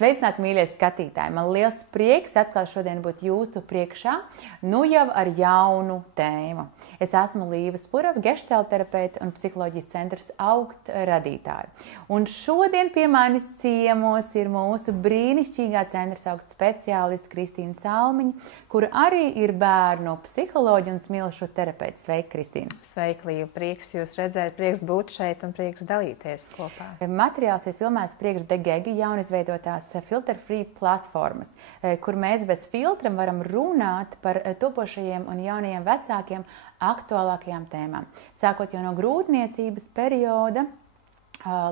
Sveicināti, mīļie skatītāji! Man liels prieks atkal šodien būt jūsu priekšā, nu jau ar jaunu tēmu. Es esmu Līva Spurava, geštalterapeite un psiholoģijas centrs Augt radītāja. Un šodien pie manis ciemos ir mūsu brīnišķīgā centra Augt speciāliste Kristīna Salmiņa, kura arī ir bērnu psiholoģija un smilšu terapeite. Sveika, Kristīna! Sveika, Līva! Prieks jūs redzēt, prieks būt šeit un prieks dalīties kopā. Materiāls ir filmēts priekš Degegi jaunizveidotās filter-free platformas, kur mēs bez filtram varam runāt par topošajiem un jaunajiem vecākiem aktuālākajām tēmām. Sākot jau no grūtniecības perioda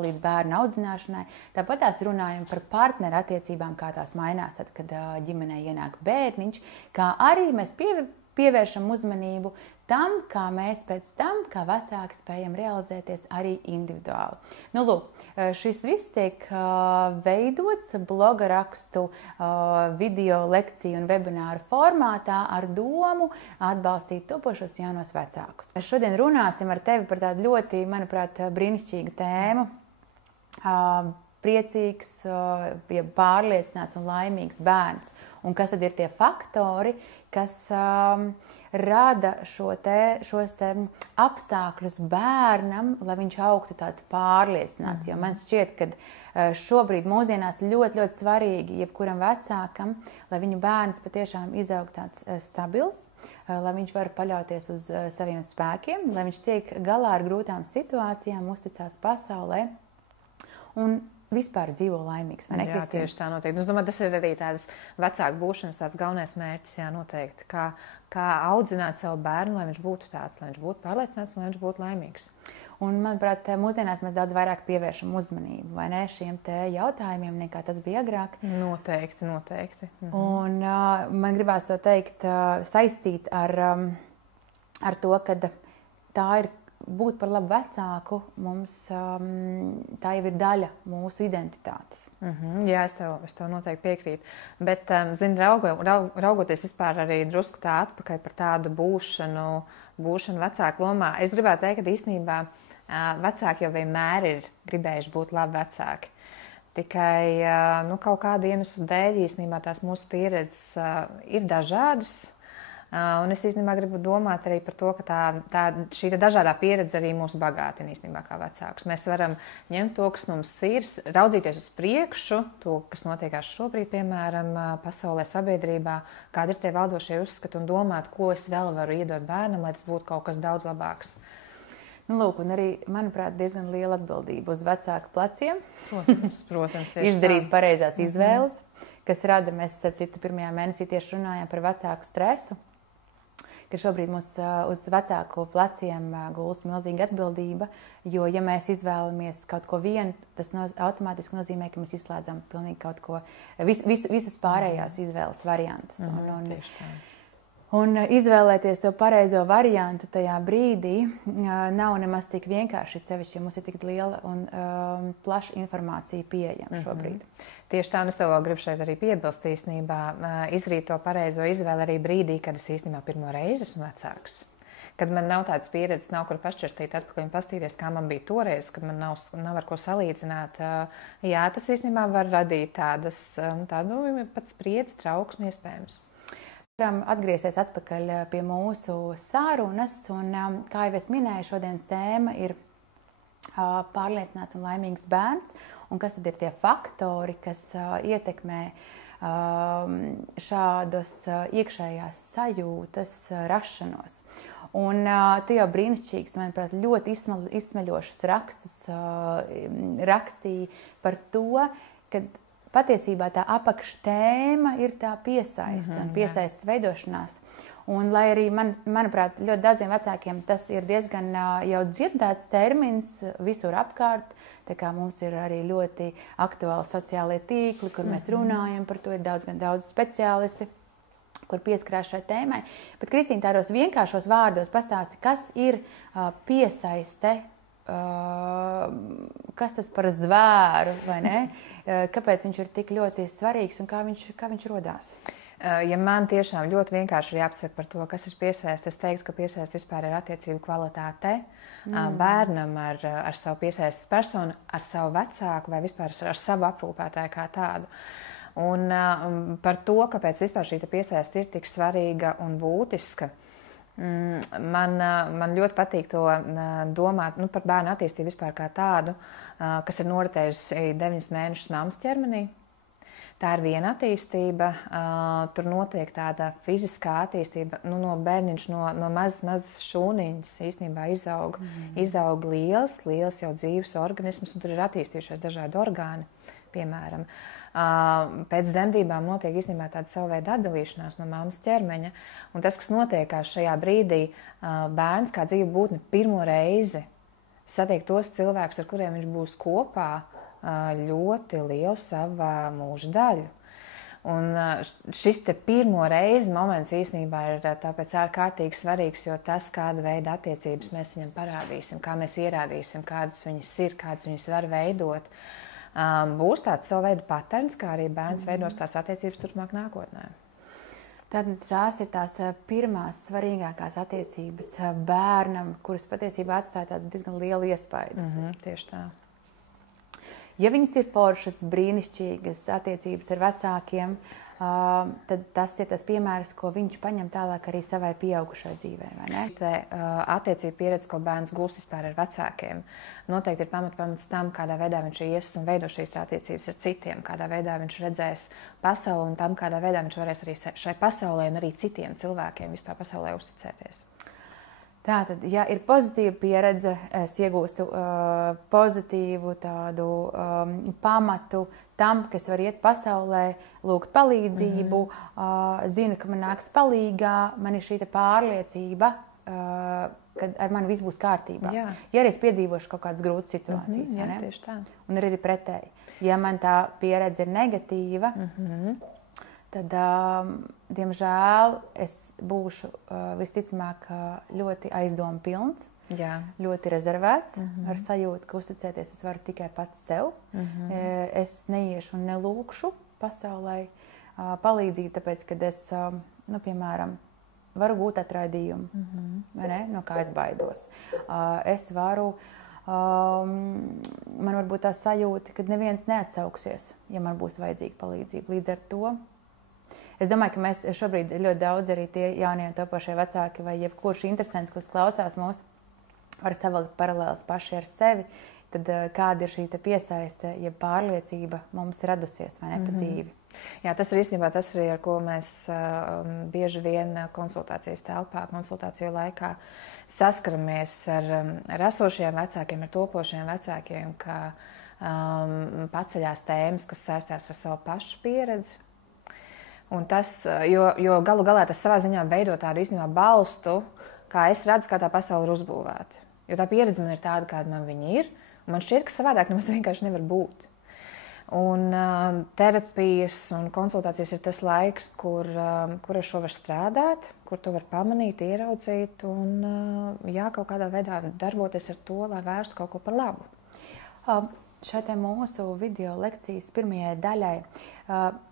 līdz bērnu audzināšanai, tāpat tās runājam par partneru attiecībām, kā tās mainās, tad, kad ģimenē ienāk bērniņš, kā arī mēs pievēršam uzmanību tam, kā mēs pēc tam, kā vecāki spējam realizēties arī individuāli. Nu, lūk, šis viss tiek veidots bloga rakstu, video lekciju un webināru formātā ar domu atbalstīt topošos jaunos vecākus. Mēs šodien runāsim ar tevi par tādu ļoti, manuprāt, brīnišķīgu tēmu. Priecīgs, pārliecināts un laimīgs bērns. Un kas tad ir tie faktori, kas rada šos apstākļus bērnam, lai viņš augtu tāds pārliecināts. Jo man šķiet, ka šobrīd mūsdienās ļoti, ļoti svarīgi jebkuram vecākam, lai viņu bērns patiešām izaug tāds stabils, lai viņš var paļauties uz saviem spēkiem, lai viņš tiek galā ar grūtām situācijām, uzticās pasaulē un vispār dzīvo laimīgs, vai ne, Kristīna? Jā, tieši tā noteikti. Es domāju, tas ir arī tādas vecāku būšanas tāds galvenais mērķis, jā, noteikti. Kā audzināt savu bērnu, lai viņš būtu tāds, lai viņš būtu pārliecināts un lai viņš būtu laimīgs. Un, manuprāt, mūsdienās mēs daudz vairāk pievēršam uzmanību, vai ne, šiem te jautājumiem, nekā tas bija agrāk. Noteikti, noteikti. Un man gribās to teikt, saistīt ar to, ka tā ir būt par labu vecāku, mums tā jau ir daļa mūsu identitātes. Jā, es tev noteikti piekrītu. Bet, zini, raugoties vispār arī drusku tā atpakaļ par tādu būšanu vecāku lomā, es gribētu teikt, ka īstenībā vecāki jau vienmēr ir gribējuši būt labi vecāki. Tikai kaut kādu iemeslu dēļ īstenībā tās mūsu pieredzes ir dažādas. Un es īstenībā gribu domāt arī par to, ka šī dažādā pieredze arī mūs bagātina īstenībā kā vecākus. Mēs varam ņemt to, kas mums ir, raudzīties uz priekšu, to, kas notiekās šobrīd, piemēram, pasaulē, sabiedrībā, kādi ir tie valdošie uzskati un domāt, ko es vēl varu iedot bērnam, lai tas būtu kaut kas daudz labāks. Nu, lūk, un arī, manuprāt, diezgan liela atbildība uz vecāku pleciem. Protams, izdarīt pareizās izvēles, kas rada, mēs, starp citu, pirmajā mēnesī tieši runājām par vecāku stresu, ka šobrīd mums uz vecāku pleciem gulst milzīga atbildība, jo, ja mēs izvēlamies kaut ko vienu, tas automātiski nozīmē, ka mēs izslēdzam pilnīgi kaut ko, visas pārējās izvēles variantus. Un izvēlēties to pareizo variantu tajā brīdī nav nemaz tik vienkārši, sevišķi, ja mums ir tik liela un plaša informācija pieejama šobrīd. Tieši tā, un es tev vēl gribu šeit arī piebilst īstenībā, izdarīt to pareizo izvēli arī brīdī, kad es īstenībā pirmo reizi esmu vecāks. Kad man nav tādas pieredzes, nav kur pašķirstīt atpakaļ un pastīties, kā man bija toreiz, kad man nav ar ko salīdzināt. Jā, tas īstenībā var radīt tādu pat spriedzi, trauksmi iespējams. Varam atgriezties atpakaļ pie mūsu sārunas, un, kā jau es minēju, šodienas tēma ir pārliecināts un laimīgs bērns, un kas tad ir tie faktori, kas ietekmē šādas iekšējās sajūtas rašanos. Un tu jau brīnišķīgs, manuprāt, ļoti izsmeļošus rakstus rakstīja par to, ka patiesībā tā apakštēma ir tā piesaiste un piesaistes veidošanās. Un lai arī, manuprāt, ļoti daudziem vecākiem tas ir diezgan jau dzirdēts termins visur apkārt, tā kā mums ir arī ļoti aktuāli sociālie tīkli, kur mēs runājam par to, ir daudz speciālisti, kur pieskarās šai tēmai. Bet, Kristīna, tādos vienkāršos vārdos pastāsti, kas ir piesaiste kas tas par zvēru, vai ne? Kāpēc viņš ir tik ļoti svarīgs un kā viņš rodās? Ja man tiešām ļoti vienkārši ir jāapsaka par to, kas ir piesaiste, es teiktu, ka piesaiste vispār ir attiecību kvalitāte bērnam ar savu piesaistes personu, ar savu vecāku vai vispār ar savu aprūpētāju kā tādu. Un par to, kāpēc vispār šī piesaiste ir tik svarīga un būtiska, man ļoti patīk to domāt par bērnu attīstību vispār kā tādu, kas ir noritējusi 9 mēnešus mammas ķermenī. Tā ir viena attīstība, tur notiek tāda fiziskā attīstība, no bērniņš no mazas šūniņas īstenībā izaug liels jau dzīves organisms, un tur ir attīstījušies dažādi orgāni, piemēram. Pēc dzemdībām notiek īstenībā tāda sava veida atdalīšanās no mammas ķermeņa, un tas, kas notiekās šajā brīdī, bērns kā dzīva būtne pirmo reizi satiek tos cilvēkus, ar kuriem viņš būs kopā, ļoti lielu savā mūža daļu. Un šis te pirmo reizi moments īstenībā ir tāpēc ārkārtīgi svarīgs, jo tas, kāda veida attiecības mēs viņam parādīsim, kā mēs ierādīsim, kādas viņas ir, kādas viņas var veidot, būs tāds savu veidu paterns, kā arī bērns veidos tās attiecības turpmāk nākotnē. Tad tās ir tās pirmās svarīgākās attiecības bērnam, kuras patiesībā atstāja tādu diezgan lielu iespaidu. Tieši tā. Ja viņas ir foršas, brīnišķīgas attiecības ar vecākiem, tad tas ir tas piemērs, ko viņš paņem tālāk arī savai pieaugušai dzīvē, vai ne? Attiecība pieredze, ko bērns gūst vispār ar vecākiem, noteikti ir pamats tam, kādā veidā viņš ies un veido šīs attiecības ar citiem, kādā veidā viņš redzēs pasauli un tam, kādā veidā viņš varēs arī šai pasaulē un arī citiem cilvēkiem vispār pasaulē uzticēties. Tātad, ja ir pozitīva pieredze, es iegūstu pozitīvu tādu pamatu tam, kas var iet pasaulē, lūgt palīdzību, zinu, ka man nāks palīgā, man ir šī pārliecība, ka ar mani viss būs kārtībā. Jā. Ja arī es piedzīvošu kaut kādas grūtas situācijas, jā, tieši tā. Un arī pretēji. Ja man tā pieredze ir negatīva, tad, diemžēl, es būšu visticamāk ļoti aizdomu pilns, ļoti rezervēts, ar sajūtu, ka uzticēties es varu tikai pats sev. Es neiešu un nelūkšu pasaulē palīdzību, tāpēc, kad es, piemēram, varu gūt atraidījumu, vai ne? No kā es baidos. Es varu, man varbūt tā sajūta, ka neviens neatsauksies, ja man būs vajadzīga palīdzība. Līdz ar to es domāju, ka mēs šobrīd ļoti daudz arī tie jaunie topošie vecāki vai jebkurš interesants, kas klausās mūs, var savilkt paralēlas paši ar sevi, tad kāda ir šī piesaiste, ja pārliecība mums radusies vai ne pa dzīvi. Jā, tas ir īstenībā tas arī, ar ko mēs bieži vien konsultācijas telpā, konsultāciju laikā saskaramies ar esošajiem vecākiem, ar topošiem vecākiem, ka paceļās tēmas, kas saistās ar savu pašu pieredzi. Un tas, jo galu galā tas savā ziņā veido tādu īstenībā balstu, kā es redzu, kā tā pasaule ir uzbūvēta. Jo tā pieredze man ir tāda, kāda man viņa ir, un man šķiet, ka savādāk nemaz vienkārši nevar būt. Un terapijas un konsultācijas ir tas laiks, kur ar šo var strādāt, kur to var pamanīt, ieraudzīt un kaut kādā veidā darboties ar to, lai vērstu kaut ko par labu. Šai mūsu video lekcijas pirmajai daļai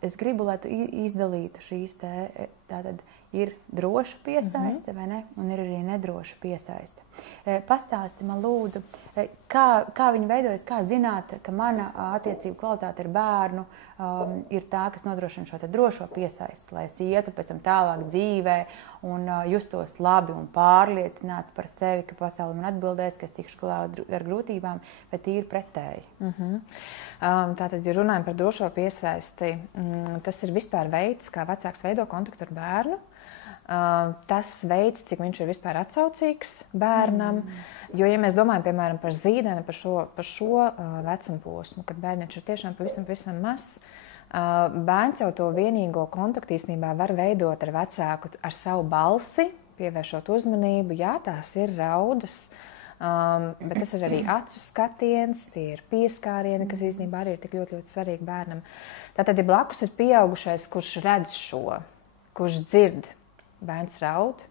es gribu, lai tu izdalītu šīs tātad ir droša piesaiste, vai ne? Un ir arī nedroša piesaiste. Pastāsti man lūdzu, kā viņi veidojas, kā zināt, ka mana attiecību kvalitāte ar bērnu ir tā, kas nodrošina šo drošo piesaisti, lai es ietu pēc tam tālāk dzīvē un justos labi un pārliecināts par sevi, ka pasaule man atbildēs, ka es tikšu galā ar grūtībām, bet ir pretēji. Tātad, ja runājam par drošo piesaisti, tas ir vispār veids, kā vecāks veido kontaktu ar bērnu. Tas veids, cik viņš ir vispār atsaucīgs bērnam. Jo, ja mēs domājam, piemēram, par zīdeni, par šo vecuma posmu, kad bērniņš ir tiešām pavisam mazs, bērns jau to vienīgo kontaktu īstenībā var veidot ar vecāku, ar savu balsi, pievēršot uzmanību. Jā, tās ir raudas, bet tas ir arī acu skatiens, tie ir pieskārieni, kas īstenībā arī ir tik ļoti, ļoti svarīgi bērnam. Tātad, ja blakus ir pieaugušais, kurš redz šo, kurš dzird, bērns raud,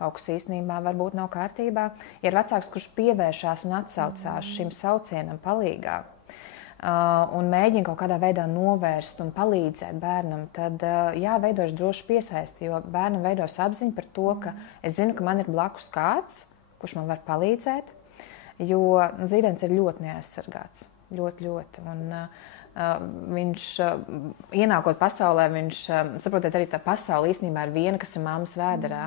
kaut kas īstenībā varbūt nav kārtībā. Ja ir vecāks, kurš pievēršās un atsaucās šim saucienam palīgā un mēģina kaut kādā veidā novērst un palīdzēt bērnam, tad veidojas droši piesaisti, jo bērnam veidojas apziņa par to, ka es zinu, ka man ir blakus kāds, kurš man var palīdzēt, jo zīdainis ir ļoti neaizsargāts. Ļoti. Un, viņš, ienākot pasaulē, viņš saprotiet, arī tā pasaule īstenībā ir viena, kas ir mammas vēderā.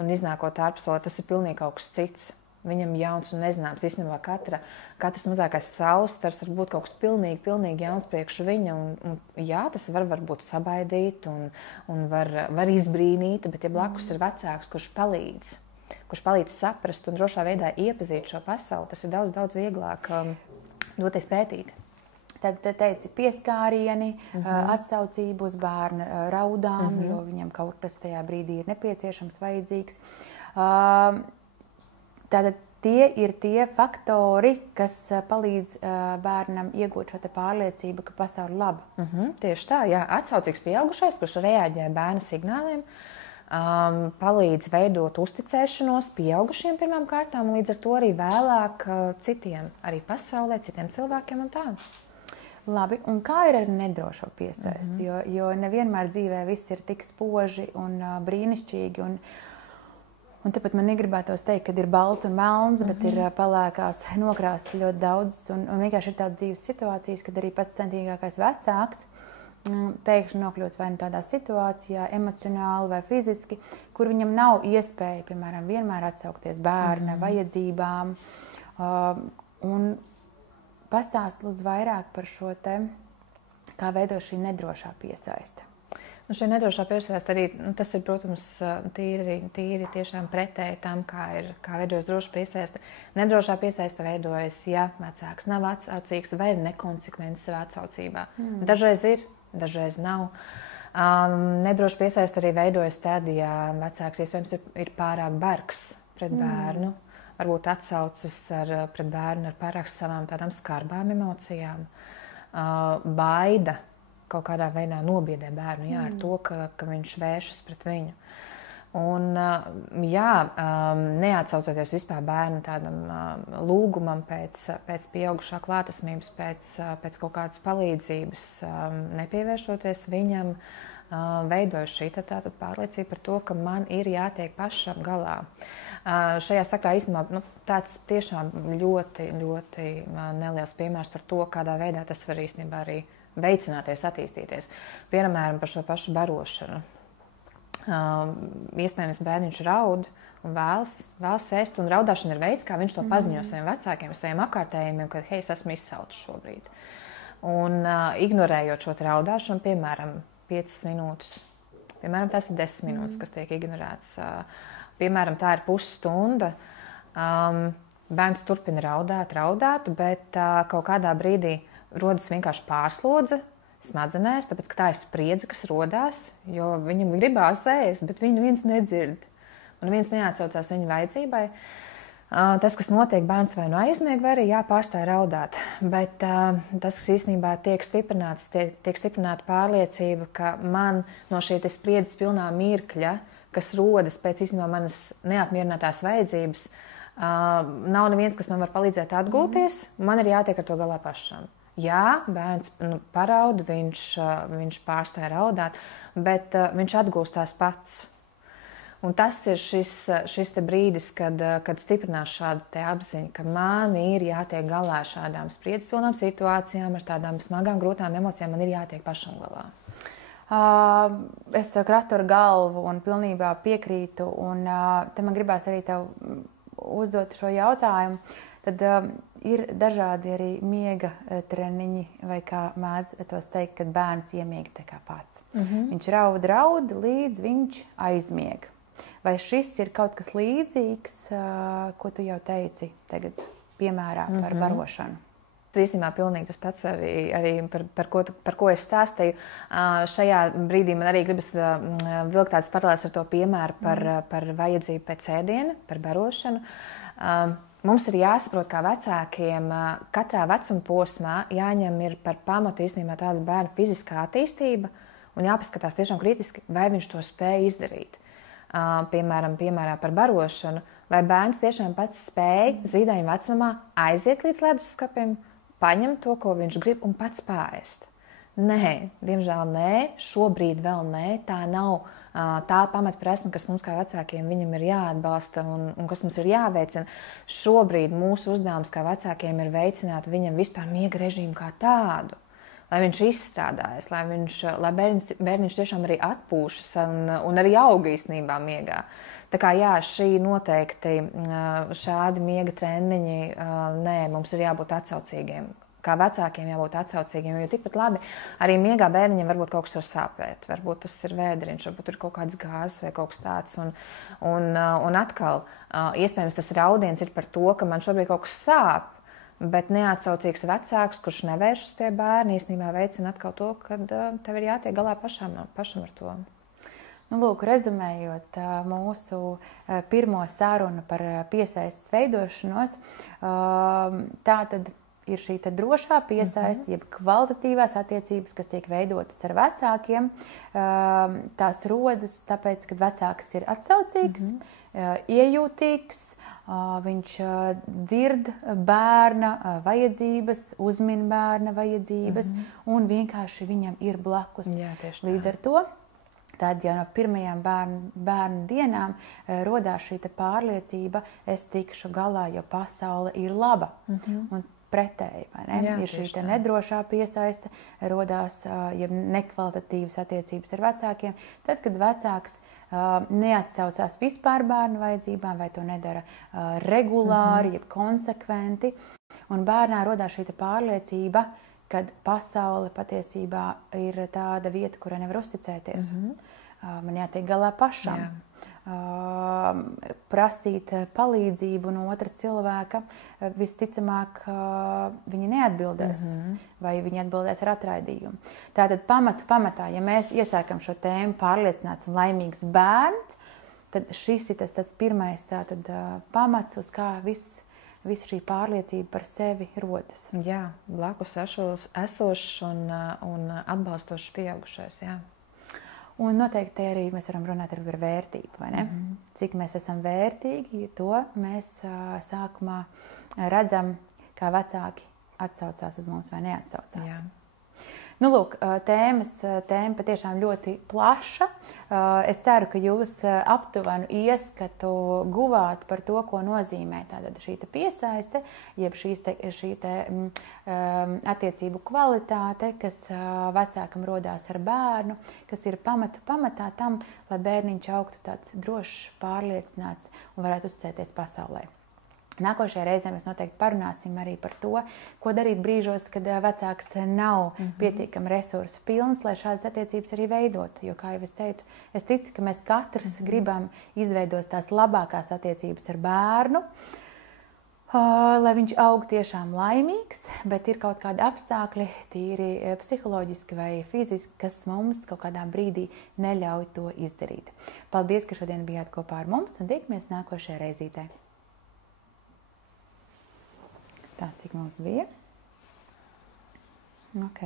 Un iznākot ārpasaulē, tas ir pilnīgi kaut kas cits. Viņam jauns un nezināms. Īstenībā katrs mazākais saules stars var būt kaut kas pilnīgi jauns priekš viņa. Un tas varbūt sabaidīt un var izbrīnīt, bet ja blakus ir vecāks, kurš palīdz saprast un drošā veidā iepazīt šo pasauli, tas ir daudz vieglāk doties pētīt. Tad teici pieskārieni, atsaucību uz bērna raudām, jo viņam kaut kas tajā brīdī ir nepieciešams, vajadzīgs. Tātad tie ir tie faktori, kas palīdz bērnam iegūt šo pārliecību, ka pasaule ir laba. Tieši tā, jā. Atsaucīgs pieaugušais, kurš reaģē bērna signāliem, palīdz veidot uzticēšanos pieaugušiem pirmām kārtām, un līdz ar to arī vēlāk citiem, arī pasaulē, citiem cilvēkiem un tā. Labi, un kā ir ar nedrošo piesaisti? Jo nevienmēr dzīvē viss ir tik spoži un brīnišķīgi, un tāpat man negribētos teikt, ka ir balts un melns, bet ir pelēkās nokrāsas ļoti daudz, un vienkārši ir tādas dzīves situācijas, kad arī pats centīgākais vecāks pēkšņi nokļūt vai nu tādā situācijā, emocionāli vai fiziski, kur viņam nav iespēja, piemēram, vienmēr atsaukties bērna vajadzībām. Un pastāst lūdzu vairāk par šo te, kā veido šī nedrošā piesaiste. Šī nedrošā piesaiste arī, tas ir, protams, tīri tiešām pretēji tam, kā veidojas droša piesaiste. Nedrošā piesaiste veidojas, ja vecāks nav atsaucīgs vai ir nekonsekvents savā atsaucībā. Dažreiz ir, dažreiz nav. Nedroša piesaiste arī veidojas tad, ja vecāks iespējams ir pārāk bargs pret bērnu. Varbūt atsaucas pret bērnu ar pārāk savām tādām skarbām emocijām. Baida kaut kādā veidā nobiedē bērnu ar to, ka viņš vēršas pret viņu. Un, neatsaucoties vispār bērnu tādam lūgumam pēc pieaugušā klātesamības, pēc kaut kādas palīdzības, nepievēršoties viņam, veidojas šī tātad pārliecība par to, ka man ir jātiek pašam galā. Šajā sakrā īstenībā tāds tiešām ļoti neliels piemērs par to, kādā veidā tas var īstenībā arī veicināties, attīstīties. Piemēram, par šo pašu barošanu. Iespējams, bērniņš raud un vēlas ēst, un raudāšana ir veids, kā viņš to paziņo saviem vecākiem, saviem apkārtējiem, ka, hei, es esmu izsaucis šobrīd. Un ignorējot šo raudāšanu, piemēram, 5 minūtes, piemēram, tas ir 10 minūtes, kas tiek ignorēts. Piemēram, tā ir pusstunda. Bērns turpina raudāt, bet kaut kādā brīdī rodas vienkārši pārslodze smadzenēs, tāpēc, ka tā ir spriedze, kas rodās, jo viņam gribās ēst, bet viņu viens nedzird. Un viens neatsaucās viņa vajadzībai. Tas, kas notiek, bērns vai nu aizmieg, vai arī pārstāj raudāt. Bet tas, kas īstenībā tiek stiprināta pārliecība, ka man no šī spriedzes pilnā mirkļa, kas rodas pēc īstenībā manas neapmierinātās vajadzības, nav neviens, kas man var palīdzēt atgūties, man ir jātiek ar to galā pašam. Jā, bērns paraud, viņš pārstāj raudāt, bet viņš atgūstās pats. Un tas ir šis te brīdis, kad stiprinās šāda te apziņa, ka man ir jātiek galā ar šādām spriedzpilnām situācijām, ar tādām smagām, grūtām emocijām, man ir jātiek pašam galā. Es kratu ar galvu un pilnībā piekrītu, un te man gribās arī tev uzdot šo jautājumu. Tad ir dažādi arī miega treniņi, vai kā mēdz tos teikt, kad bērns iemiega tā kā pats. Viņš raud, līdz viņš aizmieg. Vai šis ir kaut kas līdzīgs, ko tu jau teici tagad piemērā par barošanu? Īstenībā pilnīgi tas pats arī par ko es stāstīju. Šajā brīdī man arī gribas vilkt tādas paralēles ar to piemēru par vajadzību pēc ēdiena, par barošanu. Mums ir jāsaprot, kā vecākiem katrā vecuma posmā jāņem ir par pamatu īstenībā tāda bērna fiziskā attīstība un jāpaskatās tiešām kritiski, vai viņš to spēj izdarīt. piemēram par barošanu, vai bērns tiešām pats spēj zīdaiņa vecumā aiziet līdz leduskapim, paņemt to, ko viņš grib, un pats pārēst. Nē, diemžēl nē, šobrīd vēl nē, tā nav tā pamatprasme, kas mums kā vecākiem viņam ir jāatbalsta un kas mums ir jāveicina. Šobrīd mūsu uzdevums kā vecākiem ir veicināt viņam vispār miega režīmu kā tādu, lai viņš izstrādājas, lai bērniņš tiešām arī atpūšas un arī auga īstenībā miegā. Tā kā jā, šī noteikti šādi miega treniņi, nē, mums ir jābūt atsaucīgiem. Kā vecākiem jābūt atsaucīgiem, jo tikpat labi arī miegā bērniņam varbūt kaut kas var sāpēt. Varbūt tas ir vēdriņš, varbūt ir kaut kāds gāzes vai kaut kas tāds. Un atkal, iespējams, tas raudiens ir par to, ka man šobrīd kaut kas sāp, bet neatsaucīgs vecāks, kurš nevēršas pie bērna, īstenībā veicina atkal to, ka tev ir jātiek galā pašam ar to. Nu, lūk, rezumējot mūsu pirmo sarunu par piesaistes veidošanos, tā tad ir šī drošā piesaiste, jeb kvalitatīvās attiecības, kas tiek veidotas ar vecākiem. Tās rodas tāpēc, ka vecāks ir atsaucīgs, iejūtīgs, viņš dzird bērna vajadzības, uzmin bērna vajadzības un vienkārši viņam ir blakus. Jā, līdz ar to, tad jau no pirmajām bērnu dienām rodās šī pārliecība, es tikšu galā, jo pasaule ir laba. Un pretēji, vai ne? Jā, ir šī nedrošā piesaiste, rodās ja nekvalitatīvas attiecības ar vecākiem. Tad, kad vecāks neatsaucās vispār bērnu vajadzībām, vai to nedara regulāri, jeb konsekventi, un bērnā rodās šī pārliecība, kad pasaule patiesībā ir tāda vieta, kurai nevar uzticēties. Man jātiek galā pašam. Jā. Prasīt palīdzību no otra cilvēka, visticamāk viņi neatbildēs, vai viņi atbildēs ar atraidījumu. Tātad pamatā, ja mēs iesākam šo tēmu pārliecināts un laimīgs bērns, tad šis ir tas pirmais pamats, uz kā visa šī pārliecība par sevi rodas. Jā, blakus esošs un atbalstošs pieaugušais, jā. Un noteikti arī mēs varam runāt arī par vērtību, vai ne? Cik mēs esam vērtīgi, to mēs sākumā redzam, kā vecāki atsaucās uz mums vai neatsaucās. Jā. Nu, lūk, tēma patiešām ļoti plaša. Es ceru, ka jūs aptuvenu ieskatu guvāt par to, ko nozīmē tātad šī piesaiste, jeb šī attiecību kvalitāte, kas vecākam rodās ar bērnu, kas ir pamatā tam, lai bērniņš augtu tāds drošs, pārliecināts un varētu uzticēties pasaulē. Nākošajā reizē mēs noteikti parunāsim arī par to, ko darīt brīžos, kad vecāks nav pietiekami resursu pilns, lai šādas attiecības arī veidotu. Jo, kā jau es teicu, es ticu, ka mēs katrs gribam izveidot tās labākās attiecības ar bērnu, lai viņš aug tiešām laimīgs, bet ir kaut kādi apstākļi, tīri psiholoģiski vai fiziski, kas mums kaut kādā brīdī neļauj to izdarīt. Paldies, ka šodien bijāt kopā ar mums un tiekamies nākošajā reizītē. Tā, cik mums bija? Ok.